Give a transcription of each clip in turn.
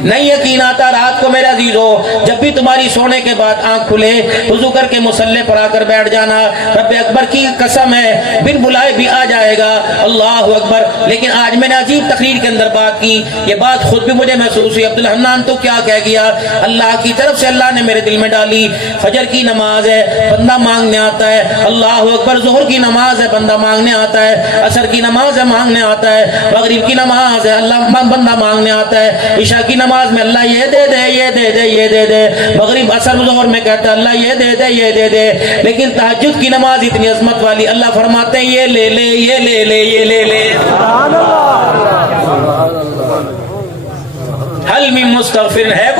نہیں یقین آتا رات کو میرے عزیزو جب بھی تمہاری سونے کے بعد آنکھ کھلے وضو کر کے مصلی پر آ کر بیٹھ جانا، رب اکبر کی قسم ہے بن بلائے بھی آ جائے گا، اللہ اکبر۔ لیکن آج میں نے عجیب تقریر کے اندر بات کی، یہ بات خود بھی مجھے محسوس ہوئی، عبدالحنان تو کیا کہہ گیا، اللہ کی طرف سے اللہ نے میرے دل میں ڈالی، فجر کی نماز ہے بندہ مانگنے آتا ہے، اللہ اکبر، ظہر کی نماز ہے بندہ مانگنے آتا ہے، عصر کی نماز ہے مانگنے آتا ہے، مغرب کی نماز ہے اللہ بندہ مانگنے آتا ہے، عشاء کی نماز میں اللہ یہ دے دے یہ دے دے یہ دے دے، مغرب عصر ظہر میں کہتا ہے اللہ یہ دے دے یہ دے دے، لیکن تہجد کی نماز اتنی عظمت والی، اللہ فرماتے ہیں یہ لے لے یہ لے لے یہ لے لے، حل من مستغفر، ہے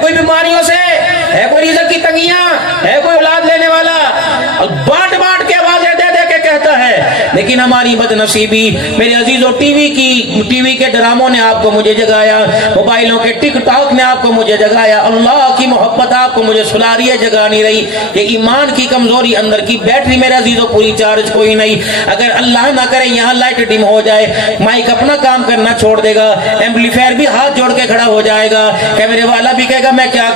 کوئی بیماریوں سے، ہے کوئی رزق کی تنگیاں، ہے کوئی اولاد لینے والا، بانٹ بانٹ کے آوازیں دے دے کے کہتا ہے، لیکن ہماری بد نصیبی میرے عزیزوں ٹی وی کے ڈراموں نے آپ کو مجھے جگایا، موبائلوں کے ٹک ٹاک نے آپ کو مجھے جگایا، اللہ کی محبت آپ کو مجھے سلا رہی ہے، جگا نہیں رہی، یہ ایمان کی کمزوری، اندر کی بیٹری میرے عزیزوں پوری چارج کوئی نہیں، اگر اللہ نہ کرے یہاں لائٹ ڈم ہو جائے، مائک اپنا کام کرنا چھوڑ دے گا، ایمپلیفائر بھی ہاتھ جوڑ کے کھڑا ہو جائے گا، کیمرے والا بھی کہے گا میں کیا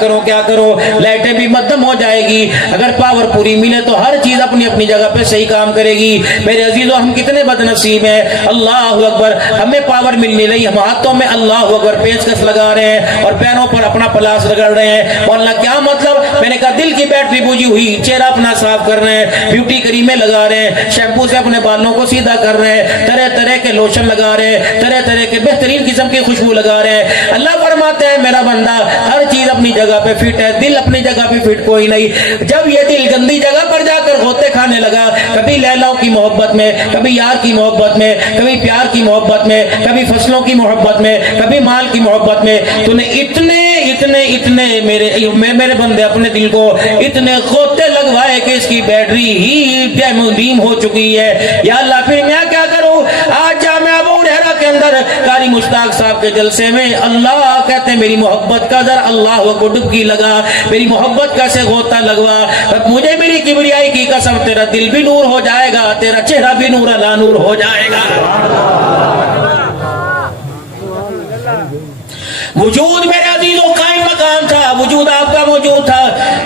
کروں، لائٹیں بھی مدھم ہو جائے گی، اگر پاور پوری ملے تو ہر چیز اپنی اپنی جگہ پہ صحیح کام کرے گی، میرے عزیزوں ہم کتنے بد نصیب ہیں، اللہ اکبر، ہمیں پاور ملنے نہیں، ہم ہاتھوں میں اللہ اکبر پیچکس لگا رہے ہیں اور پیروں پر اپنا پلاس رگڑ رہے ہیں، مولانا کیا مطلب، میں نے کہا دل کی بیٹری بوجھی ہوئی، چہرہ اپنا صاف کر رہے ہیں، بیوٹی کریمیں لگا رہے ہیں، شیمپو سے اپنے بالوں کو سیدھا کر رہے ہیں، طرح طرح کے لوشن لگا رہے ہیں، طرح طرح کے بہترین قسم کی خوشبو لگا رہے ہیں، اللہ فرماتے ہیں میرا بندہ ہر چیز اپنی جگہ پہ فٹ ہے، دل اپنی جگہ پہ فٹ کوئی نہیں، جب یہ دل گندی جگہ پر جا کر غوطے کھانے لگا، کبھی لیلاؤں کی محبت میں، کبھی یار کی محبت میں، کبھی پیار کی محبت میں، کبھی فصلوں کی محبت میں، کبھی مال کی محبت میں، تو نے اتنے میرے بندے اپنے دل کو اتنے غوطے لگوائے کہ اس کی بیٹری ہی ڈیم ہو چکی ہے، یا اللہ پھر میں کیا کروں، آج جامعہ ابو ہریرہ کے اندر قاری مشتاق صاحب کے جلسے میں اللہ کہتے ہیں میری محبت کا ذرا اللہ کو ڈبکی لگا، میری محبت کا سے غوطہ لگوا، مجھے میری کبریائی کی قسم تیرا دل بھی نور ہو جائے گا، تیرا چہرہ بھی نور علا نور ہو جائے گا، وجود میرے عزیزوں قائم مقام تھا، وجود آپ کا موجود تھا،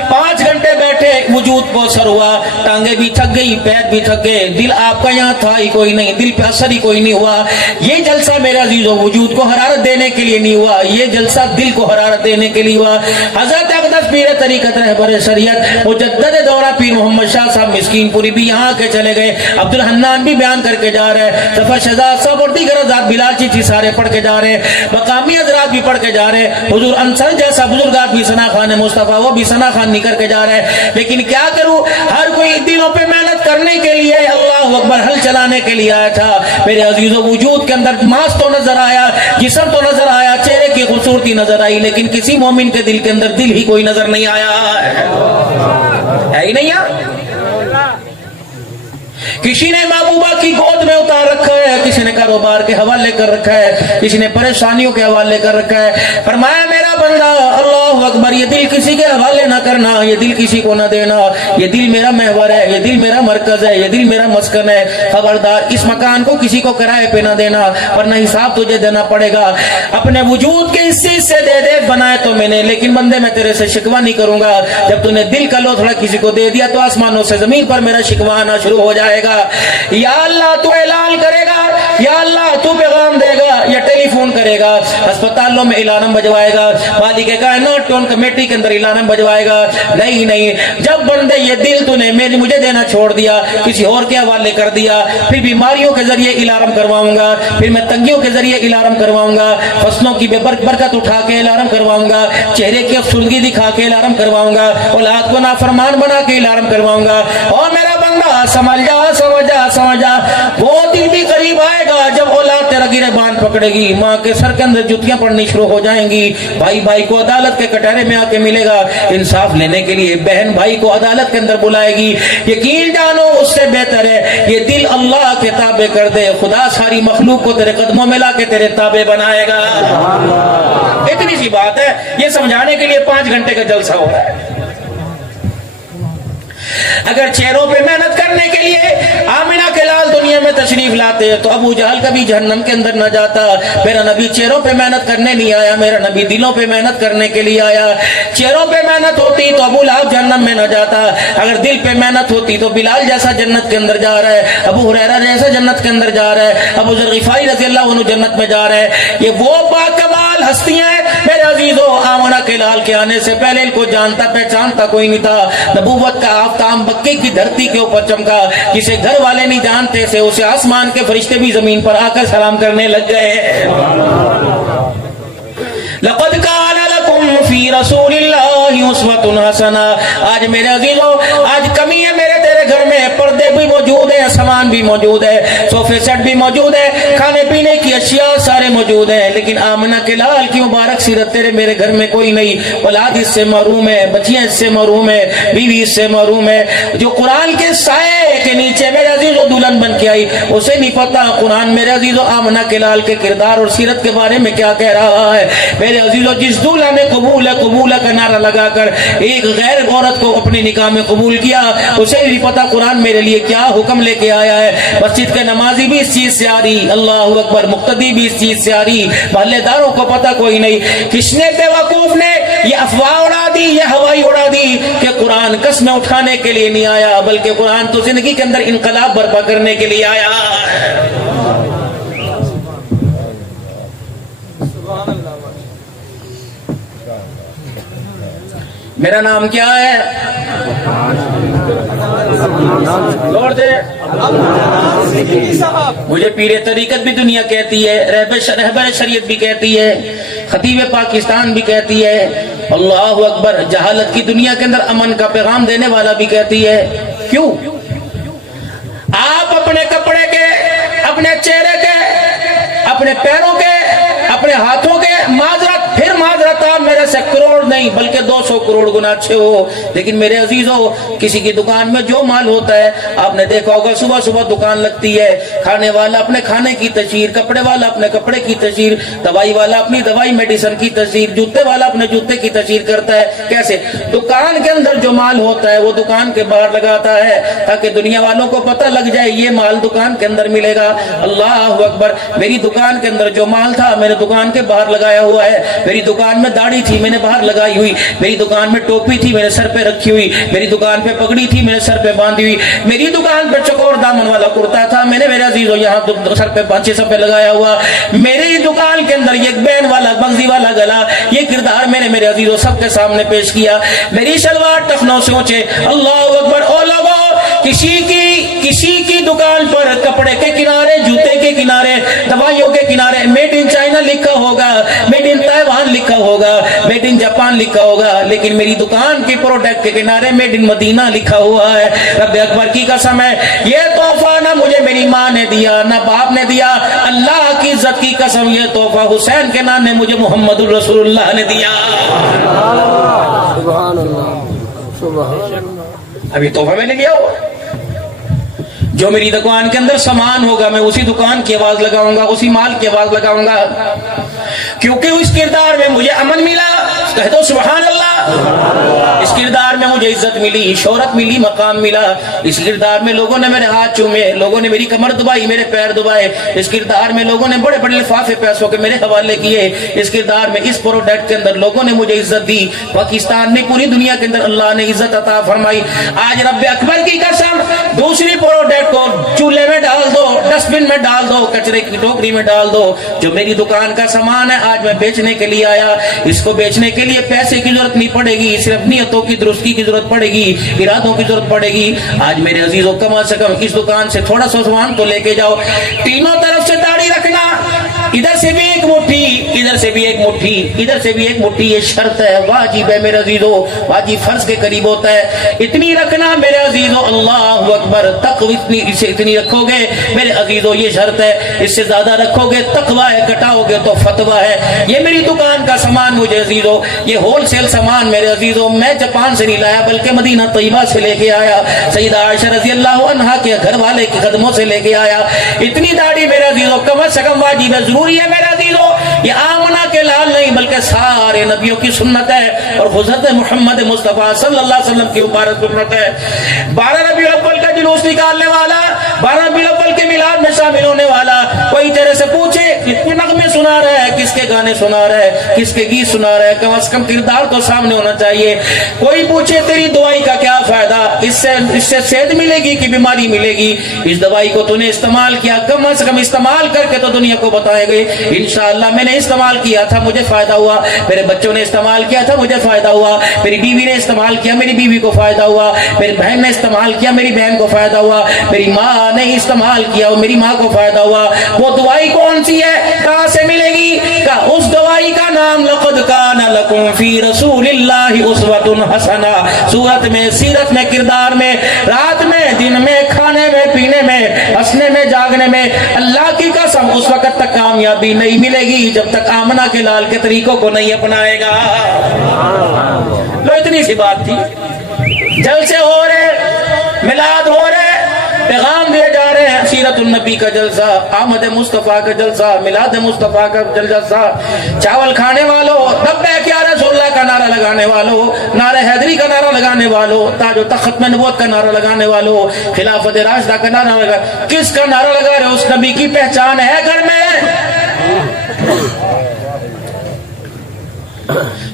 5 گھنٹے بیٹھے وجود کو اثر ہوا، ٹانگیں بھی تھک گئی، پیر بھی تھک گئے، دل آپ کا یہاں تھا ہی کوئی نہیں، دل پہ اثر ہی کوئی نہیں ہوا، یہ جلسہ میرے عزیزوں وجود کو حرارت دینے کے لیے نہیں ہوا، یہ جلسہ دل کو حرارت دینے کے لیے ہوا، حضرت اقدس پیر طریقت رہبر شریعت مجدد دورہ پیر محمد شاہ صاحب مسکین پوری بھی یہاں کے چلے گئے، عبدالحنان بھی بیان کر کے جا رہے ہیں، ظفر شہزاد صاحب اور دیگر حضرات بلال چیچی سارے پڑھ کے جا رہے ہیں، مقامی حضرات بھی پڑھ کے جا رہے ہیں، حضور انصر جیسا بزرگات بھی ثنا خان مصطفیٰ وہ بھی ثنا خان نہیں کر کے جا رہے ہیں، لیکن کیا کروں، ہر کوئی دلوں پہ محنت کرنے کے لیے اللہ اکبر حل چلانے کے لیے آیا تھا، میرے عزیزوں وجود کے اندر ماس تو نظر آیا، جسم تو نظر آیا، چہرے کی خوبصورتی نظر آئی، لیکن کسی مومن کے دل کے اندر دل ہی کوئی نظر نہیں آیا، ہے ہی نہیں ہے، کسی نے محبوبہ کی گود میں اتار رکھا ہے، کسی نے کاروبار کے حوالے کر رکھا ہے، کسی نے پریشانیوں کے حوالے کر رکھا ہے، فرمایا میرا بندہ اللہ اکبر یہ دل کسی کے حوالے نہ کرنا، یہ دل کسی کو نہ دینا، یہ دل میرا محور ہے، یہ دل میرا مرکز ہے، یہ دل میرا مسکن ہے، خبردار اس مکان کو کسی کو کرائے پہ نہ دینا ورنہ حساب تجھے دینا پڑے گا، اپنے وجود کے حصے دے دے بنائے تو میں نے، لیکن بندے میں تیرے سے شکوہ نہیں کروں گا، جب تو نے دل کا لوتھڑا کسی کو دے دیا تو آسمانوں سے زمین پر میرا شکوہ آنا شروع ہو جائے گا، یا اللہ تو اعلان کرے گا، یا اللہ تو پیغام دے گا، یا ٹیلی فون کرے گا، ہسپتالوں میں الارم بجوائے گا، مالک کائنات ٹون کمیٹی کے اندر الارم بجوائے گا، نہیں، جب بندے یہ دل تو نے مجھے دینا چھوڑ دیا، کسی اور کے حوالے کر دیا، پھر بیماریوں کے ذریعے الارم کرواؤں گا، پھر میں تنگیوں کے ذریعے الارم کرواؤں گا، فصلوں کی بے برکت اٹھا کے الارم کرواؤں گا، چہرے کی افسردگی دکھا کے الارم کرواؤں گا، اولاد کو نافرمان بنا کے الارم کرواؤں گا، اور میرا بندہ سمجھ جا وہ دن بھی قریب آئے گا جب اولاد تیرا گریبان پکڑے گی، ماں کے سر کے اندر جوتیاں پڑنی شروع ہو جائیں گی، بھائی کو عدالت کے کٹہرے میں آ کے ملے گا، انصاف لینے کے لیے بہن بھائی کو عدالت کے اندر بلائے گی، یقین جانو اس سے بہتر ہے یہ دل اللہ کے تابع کر دے، خدا ساری مخلوق کو تیرے قدموں میں لا کے تیرے تابع بنائے گا، اتنی سی بات ہے، یہ سمجھانے کے لیے 5 گھنٹے کا جلسہ ہو رہا ہے، اگر چہروں پہ محنت کرنے کے لیے آمنہ کے لال دنیا میں تشریف لاتے تو ابو جہل کبھی جہنم کے اندر نہ جاتا. میرا نبی چہروں پہ محنت کرنے نہیں آیا, میرا نبی دلوں پہ محنت کرنے کے لیے آیا. چہروں پہ محنت ہوتی تو ابو لہب جہنم میں نہ جاتا, اگر دل پہ محنت ہوتی تو بلال جیسا جنت کے اندر جا رہا ہے, ابو ہریرہ جیسا جنت کے اندر جا رہا ہے, ابو ذر غفاری رضی اللہ عنہ جنت میں جا رہا ہے. یہ وہ باکمال ہستیاں ہیں میرے عزیزو, آمنہ کے لال کے آنے سے پہلے ان کو جانتا پہچانتا کوئی نہیں تھا. نبوت کا آفتاب مکے کی دھرتی کے اوپر چمکا, جسے گھر والے نہیں جانتے تھے اسے آسمان کے فرشتے بھی زمین پر آ کر سلام کرنے لگ گئے. لقد کان لکم فی رسول اللہ اسوۃ حسنہ. آج میرے عزیزو آج کمی ہے میرے تیرے گھر میں, پردے بھی موجود ہیں, سامان بھی موجود ہے, صوفے سیٹ بھی موجود ہے, کھانے پینے کی اشیاء سارے موجود ہیں, لیکن آمنہ کے لال کی مبارک سیرت تیرے میرے گھر میں کوئی نہیں. اولاد اس سے محروم ہے, بچیاں اس سے محروم ہے, بیوی اس سے محروم ہے. جو قرآن کے سائے کے نیچے میرے عزیزو دلہن بن کے آئی اسے نہیں پتا قرآن میرے عزیزو آمنہ کے لال کے کردار اور سیرت کے بارے میں کیا کہہ رہا ہے. میرے عزیزو جس دولہا نے قبول ہے کا نعرہ لگا کر ایک غیر عورت کو اپنے نکاح میں قبول کیا, اسے نہیں پتا قرآن میرے لیے کیا حکم لے کے آیا ہے. مسجد کے نمازی بھی اس چیز سے آ رہی, اللہ اکبر, مقتدی بھی اس چیز سے آ رہی, محلے داروں کو پتا کوئی نہیں. کس نے بیوقوف نے یہ افواہ اڑا دی, یہ ہوائی اڑا دی کہ قرآن قسمیں اٹھانے کے لیے نہیں آیا, بلکہ قرآن تو زندگی کے اندر انقلاب برپا کرنے کے لیے آیا. میرا نام کیا ہے؟ مجھے پیر طریقت بھی دنیا کہتی ہے, رہبر شریعت بھی کہتی ہے, خطیب پاکستان بھی کہتی ہے, اللہ اکبر, جہالت کی دنیا کے اندر امن کا پیغام دینے والا بھی کہتی ہے. کیوں آپ اپنے کپڑے کے, اپنے چہرے کے, اپنے پیروں کے, اپنے ہاتھوں کے معذرت آپ میرے سے کروڑ نہیں بلکہ 200 کروڑ گنا اچھے ہو, لیکن میرے عزیزو کسی کی دکان میں جو مال ہوتا ہے آپ نے دیکھا ہوگا, صبح صبح دکان لگتی ہے, کھانے والا اپنے کھانے کی تشہیر, کپڑے والا اپنے کپڑے کی تشہیر, دوائی والا اپنی دوائی میڈیسن کی تشہیر, جوتے والا اپنے جوتے کی تشہیر کرتا ہے. کیسے؟ دکان کے اندر جو مال ہوتا ہے وہ دکان کے باہر لگاتا ہے تاکہ دنیا والوں کو پتہ لگ جائے یہ مال دکان کے اندر ملے گا. اللہ اکبر, میری دکان کے اندر جو مال تھا میں نے دکان کے باہر لگایا ہوا ہے. میری دکان میں داڑھی تھی میں نے باہر لگائی ہوئی, میری دکان میں ٹوپی تھی میں نے سر پہ رکھی ہوئی, میری دکان پہ پگڑی تھی میں نے سر پہ باندھی ہوئی, میری دکان پہ چکور دامن والا کرتا تھا میں نے میرے عزیزو یہاں سر پہ پانچے سر پہ لگایا ہوا. میری دکان کے اندر یہ بین والا بغضی والا گلا, یہ کردار میں نے میرے عزیزو سب کے سامنے پیش کیا. میری شلوار ٹخنوں سے اونچے, اللہ اکبر. او لوگو, کسی کی دکان پر کپڑے کے کنارے, جوتے کے کنارے, دوائیوں کے کنارے میڈ ان چائنا لکھا ہوگا, میڈ ان تائیوان لکھا ہوگا, میڈ ان جاپان لکھا ہوگا, لیکن میری دکان کے پروڈکٹ کے کنارے میڈ ان مدینہ لکھا ہوا ہے. رب اکبر کی قسم ہے, یہ تحفہ نہ مجھے میری ماں نے دیا نہ باپ نے دیا, اللہ کی عزت کی قسم یہ تحفہ حسین کے نام نے مجھے محمد الرسول اللہ نے دیا. سبحان اللہ, سبحان اللہ. ابھی تحفہ میں نے لیا ہوا, جو میری دکان کے اندر سامان ہوگا میں اسی دکان کی آواز لگاؤں گا, اسی مال کی آواز لگاؤں گا, کیونکہ اس کردار میں مجھے امن ملا. کہہ دو سبحان اللہ. اس کردار میں مجھے عزت ملی, شہرت ملی, مقام ملا. اس کردار میں لوگوں نے میرے ہاتھ چومے, لوگوں نے میری کمر دبائی, میرے پیر دبائے. اس کردار میں لوگوں نے بڑے بڑے لفافے پیسوں کے میرے حوالے کیے. اس کردار میں, اس پروڈکٹ کے اندر لوگوں نے مجھے عزت دی. پاکستان میں, پوری دنیا کے اندر اللہ نے عزت عطا فرمائی. آج رب اکبر کی قسم دوسری پروڈکٹ کو چولہے میں ڈال دو, ڈسٹ بن میں ڈال دو, کچرے کی ٹوکری میں ڈال دو. جو میری دکان کا سامان ہے آج میں بیچنے کے لیے آیا, اس کو بیچنے کے لیے پیسے کی ضرورت نہیں پڑے گی, صرف نیتوں کی درستی کی ضرورت پڑے گی, ارادوں کی ضرورت پڑے گی. آج میرے عزیزوں کم از کم اس دکان سے تھوڑا سا سامان تو لے کے جاؤ. تینوں طرف سے داڑھی رکھنا, ادھر سے بھی ایک مٹھی, ادھر سے بھی ایک مٹھی, ادھر سے بھی ایک مٹھی. یہ شرط ہے, واجب ہے میرے عزیزوں, واجب فرض کے قریب ہوتا ہے. اتنی رکھنا میرے عزیزوں, اللہ اکبر. تقوی اتنی رکھو گے میرے عزیزوں, یہ شرط ہے. اس سے زیادہ رکھو گے تقوی ہے, گھٹاؤ گے تو فتویٰ ہے. یہ میری دکان کا سامان مجھے عزیزوں, یہ ہول سیل سامان میرے عزیزوں میں جاپان سے نہیں لایا بلکہ مدینہ طیبہ سے لے کے آیا. سیدہ عائشہ رضی اللہ عنہا کے گھر والے کے قدموں سے لے کے آیا. اتنی داڑھی میرے عزیزوں کم از کم واجب ہے, ضروری ہے میرے عزیزوں. یہ آمنہ کے لال نہیں بلکہ سارے ہمارے نبیوں کی سنت ہے اور حضرت محمد مصطفیٰ صلی اللہ علیہ وسلم کی مبارک سنت ہے۔ 12 ربیع الاول کا جلوس نکالنے والا، 12 ربیع الاول کے میلاد میں شامل ہونے والا، کوئی تیرے سے پوچھے کتنے نغمے سنا رہا ہے، کس کے گانے سنا رہا ہے، کس کے گیت سنا رہا ہے، کم از کم کردار تو سامنے ہونا چاہیے۔ کوئی پوچھے تیری دوائی کا کیا فائدہ، اس سے صحت ملے گی کہ بیماری ملے گی، اس دوائی کو تو نے استعمال کیا، کم از کم استعمال کر کے تو دنیا کو بتائے گے انشاءاللہ میں نے استعمال کیا تھا مجھے فائدہ ہوا، میرے بچوں نے استعمال کیا تھا مجھے فائدہ ہوا، میری بیوی نے استعمال کیا میری بیوی کو فائدہ ہوا، میری بہن نے استعمال کیا میری بہن کو فائدہ ہوا، میری ماں نے استعمال کیا میری ماں کو فائدہ ہوا۔ وہ دوائی کون سی ہے، کہاں سے ملے گی؟ اس دوائی کا نام لقد کان لکم فی رسول اللہ اسوۃ حسنہ، صورت میں، سیرت میں، کردار میں، رات میں، دن میں، کھانے میں، پینے میں، ہنسنے میں، جاگنے میں، اللہ کی قسم اس وقت تک کامیابی نہیں ملے گی جب تک آمنہ کے لال کے طریقوں کو نہیں اپنائے گا۔ لو اتنی سی بات تھی، جلسے ہو رہے، میلاد ہو رہے، پیغام دیے جا رہے ہیں، سیرت النبی کا جلسہ، آمد مصطفیٰ کا جلسہ، میلاد مصطفیٰ کا جلسہ، چاول کھانے والوں، لبیک یا رسول اللہ کا نعرہ لگانے والوں، نعرہ حیدری کا نعرہ لگانے والوں، تاج و تخت میں نبوت کا نعرہ لگانے والوں، خلافت راشدہ کا نعرہ لگا، کس کا نعرہ لگا رہے؟ اس نبی کی پہچان ہے گھر میں؟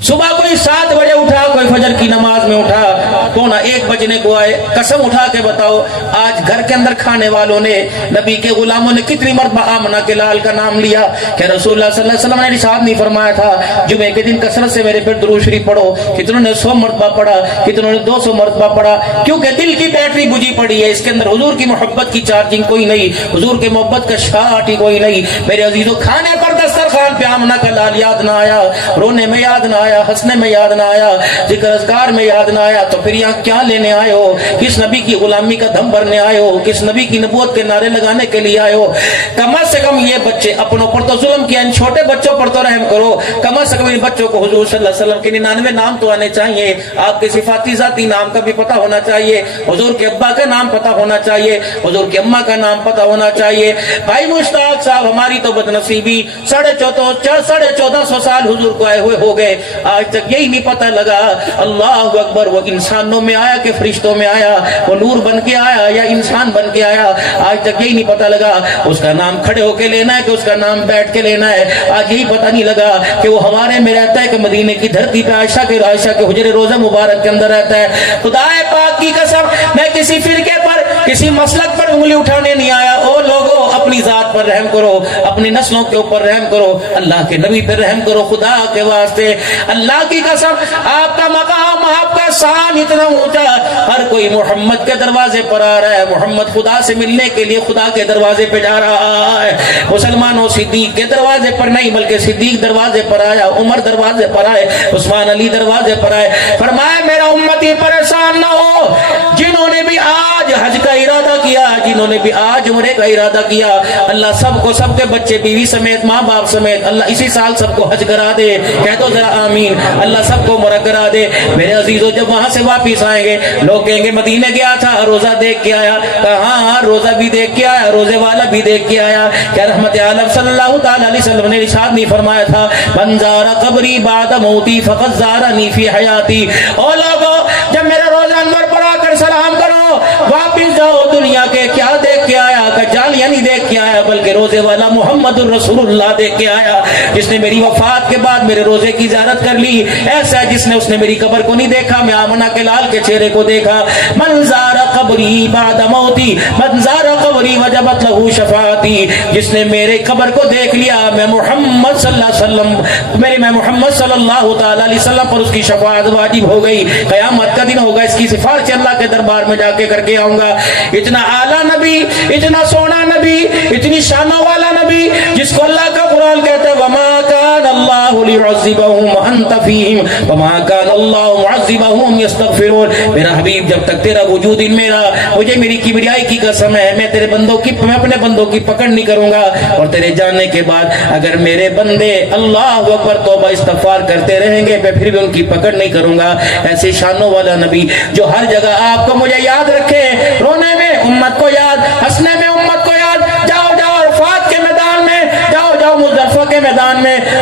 صبح کوئی 7 بجے اٹھا، کوئی فجر کی نماز میں اٹھا، تو نہ 1 بجنے کو آئے، قسم اٹھا کے بتاؤ آج گھر کے اندر کھانے والوں نے، نبی کے غلاموں نے کتنی مرتبہ آمنہ کے لال کا نام لیا؟ کہ رسول اللہ صلی اللہ علیہ وسلم نے ارشاد نہیں فرمایا تھا جمعے کے دن کثرت سے میرے پر درود شریف پڑھو؟ کتنوں نے 100 مرتبہ پڑھا، کتنوں نے 200 مرتبہ پڑھا، کیونکہ دل کی بیٹری بجھی پڑی ہے، اس کے اندر حضور کی محبت کی چارجنگ کوئی نہیں، حضور کے محبت کا شارٹ ہی کوئی نہیں۔ میرے عزیزو، کھانے پر دسترخوان پہ آمنہ کا لال یاد نہ آیا، رونے میں یاد نہ آیا، ہنسنے میں یاد نہ آیا، ذکر اذکار میں یاد نہ آیا، تو پھر یہاں کیا لینے آئے ہو؟ کس نبی کی غلامی کا دم بھرنے آئے ہو؟ کس نبی کی نبوت کے نعرے لگانے کے لیے آئے ہو؟ کم از کم یہ بچے اپنوں پر تو ظلم کیا، ان چھوٹے بچوں پر تو رحم کرو، کم از کم ان بچوں کو حضور صلی اللہ علیہ وسلم کے 99 نام تو آنے چاہیے، آپ کے صفاتی ذاتی نام کا بھی پتہ ہونا چاہیے، حضور کے ابا کا نام پتہ ہونا چاہیے، حضور کے اماں کا نام پتہ ہونا چاہیے۔ بھائی مشتاق صاحب، ہماری تو بدنصیبی، 1450 سال حضور کو آئے ہوئے ہو گئے، آج تک یہی نہیں پتہ لگا اللہ اکبر وہ انسانوں میں آیا کہ فرشتوں میں آیا، وہ نور بن کے آیا یا انسان بن کے آیا، آج تک یہی نہیں پتہ لگا اس کا نام کھڑے ہو کے لینا ہے کہ اس کا نام بیٹھ کے لینا ہے، آج یہی پتہ نہیں لگا کہ وہ ہمارے میں رہتا ہے کہ مدینے کی دھرتی پہ عائشہ کے حجر روضہ مبارک کے اندر رہتا ہے۔ خدا پاک کی قسم، میں کسی فرقے پر، کسی مسلک پر انگلی اٹھانے نہیں آیا، او لوگو اپنی ذات پر رحم کرو، اپنی نسلوں کے اوپر رحم کرو، اللہ کے نبی پر رحم کرو، خدا کے واسطے، اللہ کی قسم آپ کا مقام، آپ کا شان اتنا اونچا، ہر کوئی محمد کے دروازے پر آ رہا ہے، محمد خدا سے ملنے کے لیے خدا کے دروازے پہ جا رہا ہے۔ مسلمانوں صدیق کے دروازے پر نہیں بلکہ صدیق دروازے پر آیا، عمر دروازے پر آئے، عثمان علی دروازے پر آئے، فرمایا میرا امتی پریشان نہ ہو، جنہوں نے بھی آج حج کا ارادہ کیا، جنہوں نے بھی آج عمرے کا ارادہ کیا، اللہ سب کو، سب کے بچے بیوی سمیت، ماں باپ سمیت، اللہ اسی سال سب کو حج کرا دے، کہہ دو ذرا آمین، اللہ سب کو مرا کرا دے۔ میرے عزیزو، جب وہاں سے واپس آئیں گے لوگ کہیں گے مدینے گیا تھا، روزہ دیکھ کے آیا، کہا ہاں روزہ بھی دیکھ کے آیا، روزے والا بھی دیکھ کے آیا، کیا رحمت عالم صلی اللہ تعالی علیہ وسلم نے ارشاد نہیں فرمایا تھا من زار قبری بعد موتی فقد زارنی فی حیاتی؟ او لوگو، جب میرا روزہ انور پر آ کر سلام کرو، واپس جاؤ دنیا کے کیا دیکھ کے آیا، کہ جالیاں نہیں دیکھ کے آیا بلکہ روزے والا محمد الرسول اللہ دیکھ کے آیا، جس نے میری وفات کے بعد میرے روزے کی زیارت کر لی، ایسا جس نے اس نے میری قبر کو نہیں دیکھا، میں آمنہ کے لال کے چہرے کو دیکھا۔ من زار قبری بعد موتی من زار قبری وجبت لہ شفاعتی، جس نے میرے قبر کو دیکھ لیا، میں محمد صلی اللہ علیہ وسلم، میں محمد صلی اللہ تعالی علیہ وسلم پر اس کی شفاعت واجب ہو گئی، قیامت کا دن ہوگا، اس کی سفارش اللہ کے دربار میں جا کے کر کے آؤں گا۔ اتنا اعلیٰ نبی، اتنا سونا نبی، اتنی شانوں والا نبی، جس کو اللہ کا قرآن کہتا ہے وما کان اللہ لیعذبہم وانت فیہم وما کان اللہ معذبہم یستغفرون۔ میرا حبیب، جب تک تیرا وجود ان میرا، مجھے میری کبریائی کی قسم ہے، میں تیرے بندوں کی، میں اپنے بندوں کی پکڑ نہیں کروں گا، اور تیرے جانے کے بعد اگر میرے بندے اللہ اکبر توبہ استغفار کرتے رہیں گے، میں پھر بھی ان کی پکڑ نہیں کروں گا۔ ایسے شانوں والا نبی جو ہر جگہ آپ کو مجھے یاد رکھے، رونے میں امت کو یاد، ہنسنے میں امت کو یاد، جاؤ جاؤ عرفات کے میدان میں، جاؤ جاؤ مزدلفہ کے میدان میں،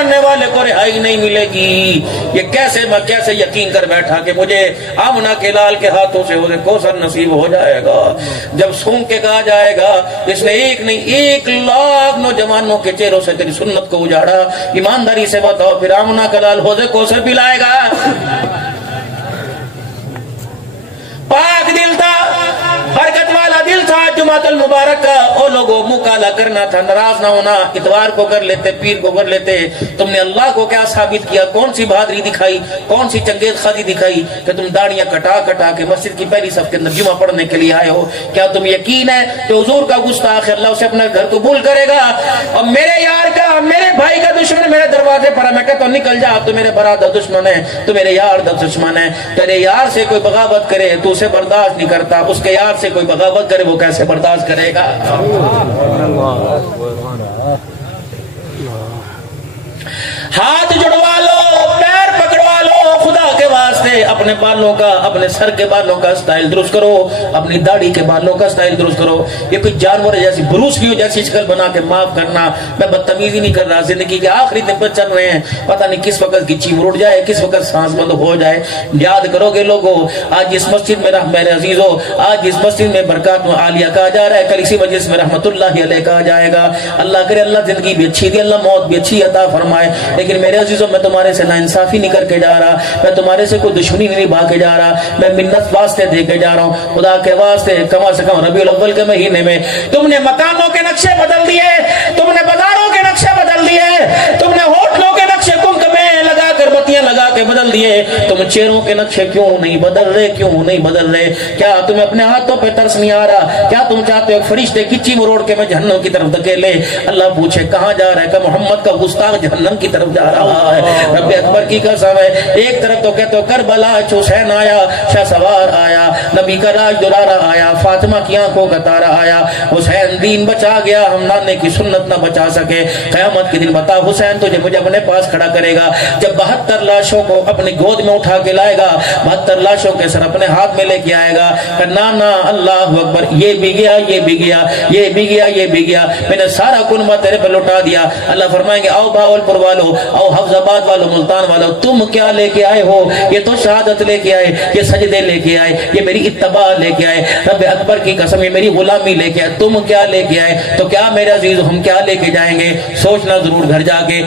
پہننے والے کو رہائی نہیں ملے گی. یہ میں کیسے یقین کر بیٹھا کہ مجھے آمنہ کے لال کے ہاتھوں سے حوض کوثر نصیب ہو جائے گا. جب سونگ کے کہا جائے گا اس نے ایک نہیں 1,00,000 نوجوانوں کے چہروں سے تیری سنت کو اجاڑا, ایمانداری سے بتاؤ پھر آمنہ کا لال حوض کوثر پلائے گا؟ پاک دل تھا, برکت والا دل تھا جمعۃ المبارک کا. او لوگوں منہ کالا کرنا تھا, ناراض نہ ہونا. اتوار کو کر لیتے, پیر کو کر لیتے. تم نے اللہ کو کیا ثابت کیا؟ کون سی بہادری دکھائی, کون سی چنگیز خادی دکھائی کہ تم داڑیاں کٹا کٹا کے مسجد کی پہلی صف کے اندر جمعہ پڑھنے کے لیے آئے ہو؟ کیا تم یقین ہے کہ حضور کا گستاخ ہے, اللہ اسے اپنے گھر قبول کرے گا؟ اور میرے یار کا, میرے بھائی کا دشمن میرے دروازے پر ہے, میں کہتا ہوں نکل جا, تو میرے برادر دشمن ہے, تو میرے یار دشمن ہے. تیرے یار سے کوئی بغاوت کرے تو اسے برداشت نہیں کرتا, اس کے یار سے کوئی بغاوت کرے وہ کیسے برداشت کرے گا؟ ہاتھ جڑوا لو, پیر پکڑوا لو, خدا کے واسطے اپنے بالوں کا, اپنے سر کے بالوں کا سٹائل درست کرو, اپنی داڑھی کے بالوں کا سٹائل درست کرو. یہ کوئی جانور جیسی بروس لیو جیسی شکل بنا کے معاف کرنا, میں بدتمیزی نہیں کر رہا. زندگی کے آخری دن پر چل رہے ہیں, پتہ نہیں کس وقت کی چیم اڑ جائے, کس وقت سانس بند ہو جائے. یاد کرو گے لوگوں, آج اس مسجد میں میرے عزیزو, آج اس مسجد میں برکات میں عالیہ کہا جا رہا ہے, کل اسی مجلس میں رحمت اللہ علیہ کہا جائے گا. اللہ کرے اللہ زندگی بھی اچھی دی, اللہ موت بھی اچھی عطا فرمائے. لیکن میرے عزیزوں میں تمہارے سے ناانصافی نہیں کر کے جا رہا, میں تمہارے سے کوئی دشمنی نہیں نبھا کے جا رہا, میں منت واسطے دے کے جا رہا ہوں. خدا کے واسطے کم از کم ربیع الاول کے مہینے میں تم نے مکانوں کے نقشے بدل دیے, تم نے بازاروں کے نقشے بدل دیے, تم نے ہوٹلوں کے نقشے کنکمے لگا کر بتیاں لگا کے بدل دیے. تم چہروں کے نقشے کیوں نہیں بدل رہے, کیوں نہیں بدل رہے؟ کیا تمہیں اپنے ہاتھوں پہ ترس نہیں آ رہا؟ کیا تم چاہتے ہو فرشتے کچی مروڑ کے میں جہنم کی طرف دھکیلے؟ اللہ پوچھے کہاں جا رہا ہے, کہ محمد کا گستاخ جہنم کی طرف جا رہا ہے. رب اکبر کی قسم ہے, ایک طرف تو کہتے ہو کربلا حسین آیا, شاہ سوار آیا, نبی کا راج دلارا آیا, فاطمہ کی آنکھوں کا تارا آیا, حسین دین بچا گیا, ہم نانے کی سنت نہ بچا سکے. قیامت کے دن بتا حسین تجھے مجھے اپنے پاس کھڑا کرے گا, جب 72 لاشوں کو اپنی گود میں اٹھا کے لائے گا, 72 لاشوں کے سر اپنے ہاتھ میں لے کے آئے گا, کہ نانا اللہ اکبر, یہ بھی گیا, یہ بھی گیا, یہ بھی گیا, یہ بھی گیا, میں نے سارا کنبہ تیرے پہ لٹا دیا. اللہ فرمائیں گے آؤ بھاول پور والو, آؤ حفظ آباد والو, ملتان والو, تم کیا لے کے آئے ہو؟ یہ تو شہادت لے کے آئے, یہ سجدے لے کے آئے, یہ میری اتباع لے کے آئے. رب اکبر کی قسم یہ میری غلامی لے کے آئے, تم کیا لے کے آئے؟ تو کیا میرے عزیز ہم کیا لے کے جائیں گے؟ سوچنا ضرور گھر جا کے.